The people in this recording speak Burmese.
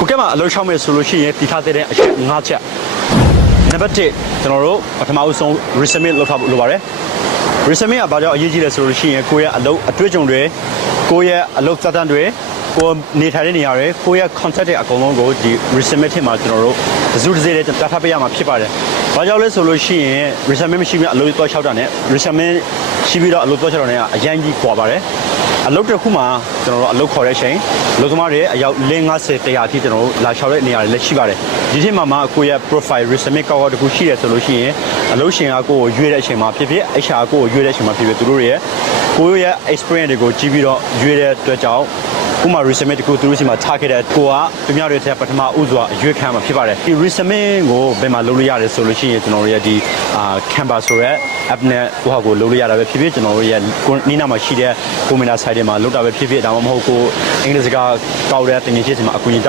ကိုကဲမှာအလုပ်ရှောက်မဲ့ဆိုလို့ရှိရင်တည်ထားတဲ့အချက်၅ချက်နံပါတ်1ကျွန်တော်တို့ပထမဆုံး resume လုပ်ထားဖို့လိုပါတယ် resume ကဘာကြောင့်အရေးကြီးလဲဆိုလို့ရှိရင်ကိုယ့်ရဲ့အလုပ်အတွေ့အကြုံတွေကိုယ့်ရဲ့အလုပ်သက်တမ်းတွေကိုနေထိုင်တဲ့နေရာတွေကိုယ့်ရဲ့ contact တွေအကုန်လုံးကိုဒီ resume ထဲမှာကျွန်တော်တို့တစုတစည်းနဲ့ပြထားပေးရမှာဖြစ်ပါတယ်ဘာကြောင့်လဲဆိုလို့ရှိရင် resume မရှိဘူးအလုပ်သွားလျှောက်တာနဲ့ resume ရှိပြီးတော့အလုပ်သွားလျှောက်တာနဲ့အရင်ကြီးကွာပါတယ်အလုပ်တစ်ခုမှာကျွန်တော်တို့အလုပ်ခေါ်တဲ့အချိန်အလုပ်သမားတွေအယောက်50 100အထိကျွန်တော်တို့လာလျှောက်တဲ့နေရာတွေလည်းရှိပါတယ်ဒီထဲမှာကိုယ့်ရဲ့ profile resume ကောက်တခုရှိတယ်ဆိုလို့ရှိရင်အလုပ်ရှင်ကကိုယ်ကိုရွေးတဲ့အချိန်မှာဖြစ်ဖြစ် HR ကိုရွေးတဲ့အချိန်မှာဖြစ်ဖြစ်သူတို့ရဲ့ကိုယ့်ရဲ့ experience တွေကိုကြည့်ပြီးတော့ရွေးတဲ့အတွက်ကြောင့်ဥမာ resume တခုသူတို့စီမှာထားခဲ့တဲ့ကိုကသူများတွေထက်ပထမဦးစွာရွေးခံမှာဖြစ်ပါတယ်ဒီ resume ကိုဘယ်မှာလုပ်လို့ရတယ်ဆိုလို့ရှိရင်ကျွန်တော်တို့ရဲ့ဒီCanva ဆိုတဲ့ app နဲ့ဟိုဟာကိုလုပ်လို့ရတာပဲဖြစ်ဖြစ်ကျွန်တော်တို့ရဲ့နီးနားမှာရှိတဲ့ community site တွေမှာလုပ်တာပဲဖြစ်ဖြစ်ဒါမှမဟုတ်ကိုအင်္ဂလိပ်စကားကောက်တဲ့တင်ငယ်ချင်းစီမှာအကူအညီ